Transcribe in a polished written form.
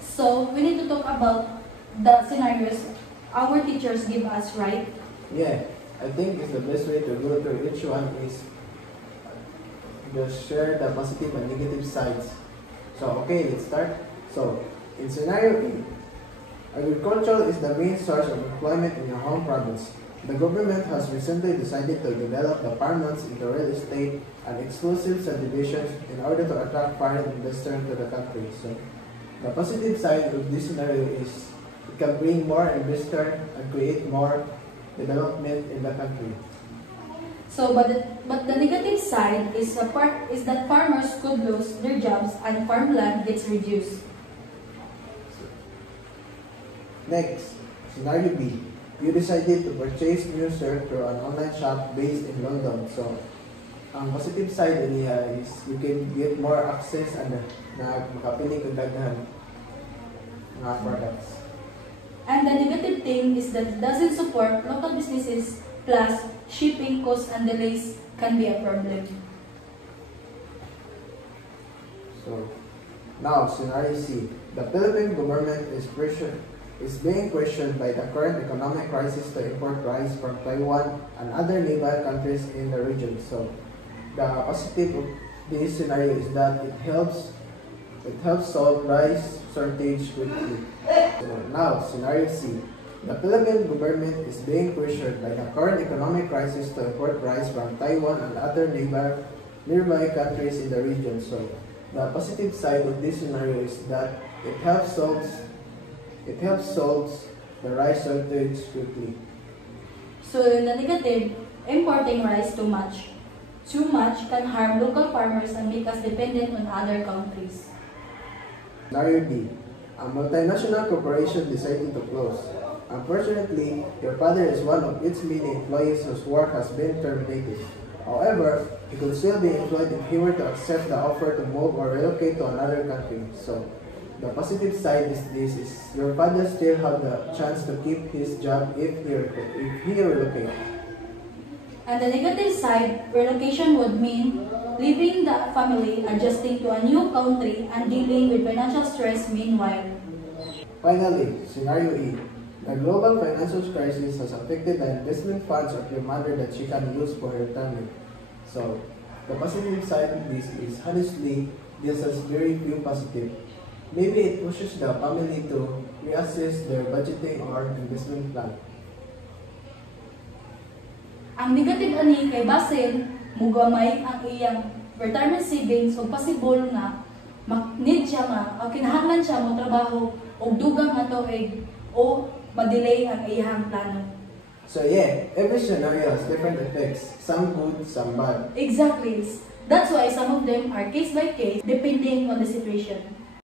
So, we need to talk about the scenarios our teachers give us, right? Yeah, I think it's the best way to go through each one is just share the positive and negative sides. So, okay, let's start. So, in scenario A, agriculture is the main source of employment in your home province. The government has recently decided to develop the farmlands into real estate and exclusive subdivisions in order to attract foreign investors to the country. So, the positive side of this scenario is it can bring more investors and create more development in the country. So, but the negative side is that farmers could lose their jobs and farmland gets reduced. Next, scenario B. You decided to purchase new shirt through an online shop based in London. So, ang positive side niya is you can get more access and makapili kung daghan mga products. And the negative thing is that it doesn't support local businesses, plus shipping costs and delays can be a problem. So, now scenario C. The Philippine government is being questioned by the current economic crisis to import rice from Taiwan and other nearby countries in the region. So, the positive of this scenario is that it helps solve rice shortage quickly. So, now, scenario C. The Philippine government is being pressured by the current economic crisis to import rice from Taiwan and other nearby countries in the region. So, the positive side of this scenario is that it helps solve the rice shortage quickly. So, in the negative, importing rice too much can harm local farmers and make us dependent on other countries. Scenario B. A multinational corporation decided to close. Unfortunately, your father is one of its many employees whose work has been terminated. However, he could still be employed if he were to accept the offer to move or relocate to another country. So, the positive side is your father still have the chance to keep his job if he relocates. And the negative side, relocation would mean leaving the family, adjusting to a new country, and dealing with financial stress meanwhile. Finally, scenario E. The global financial crisis has affected the investment funds of your mother that she can use for her retirement. So, the positive side of this is honestly, this has very few positive. Maybe it pushes the family to reassess their budgeting or investment plan. Ang negative ani kay Basil, mugamay ang iyang retirement savings o possible nga need siya nga kinahanglan siya mo trabaho og dugang nga tuig o ma-delay ang iyang plano. So yeah, every scenario has different effects, some good, some bad. Exactly. That's why some of them are case by case depending on the situation.